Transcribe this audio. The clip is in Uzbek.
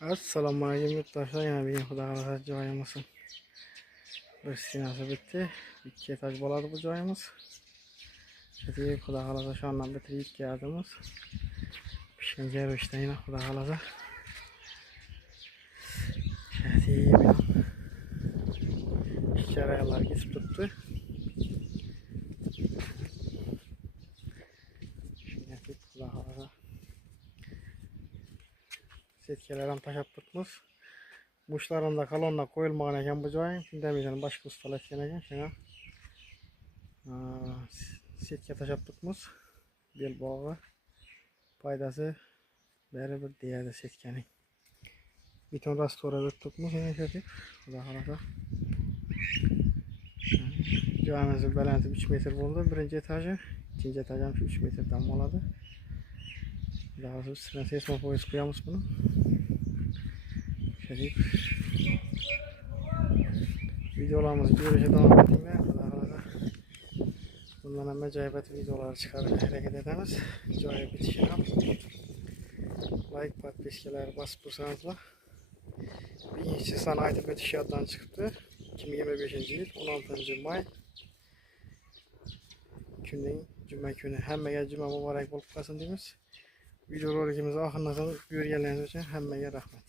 Assalomu alaykum yurtdoshlar, yana bir xudo xohlasa joyimiz bir sinasi bitti. 2 etaj bo'ladi bu joyimiz. Şimdi xudo xohlasa shu andan bitirib yetkazamiz. Pishgan joyda yana xudo xohlasa. Şimdi jarayonlar kesib turibdi. Şimdi xudo xohlasa setkalar ham tashab turibmiz. Muşlarında kolonlar koyulmagan ekan bu joy. Shundamizdan boshqa ustalar etgan ekan. Shuna setka tashab turibmiz. Bel bog'i foydasi baribir deyadi setkaning. Beton rastorada turibmiz. Yana ko'rdik. Xudo xolasa. Joyimiz balandligi 3 metr bo'ldi. Birinchi etaji, ikkinchi etaj ham 3 metrdan bo'ladi. Xudo xolasa ustidan seysmopoyez qo'yamiz buni. Şerif. Videolarımızı görüşe devam ettiğinde bundan hem acayip videolar çıkarmaya hareket ederiz. Joya bitişine like podpiskaları basıp dursanızla birinci sana ait bitiş yaddan çıktı. 2025 yıl 16. may günün cuma günü hemmeye cuma mübarek bolup kalsın deyimiz. Videolarımızı ahırınızdan görgenleriniz için hemmeye rahmet.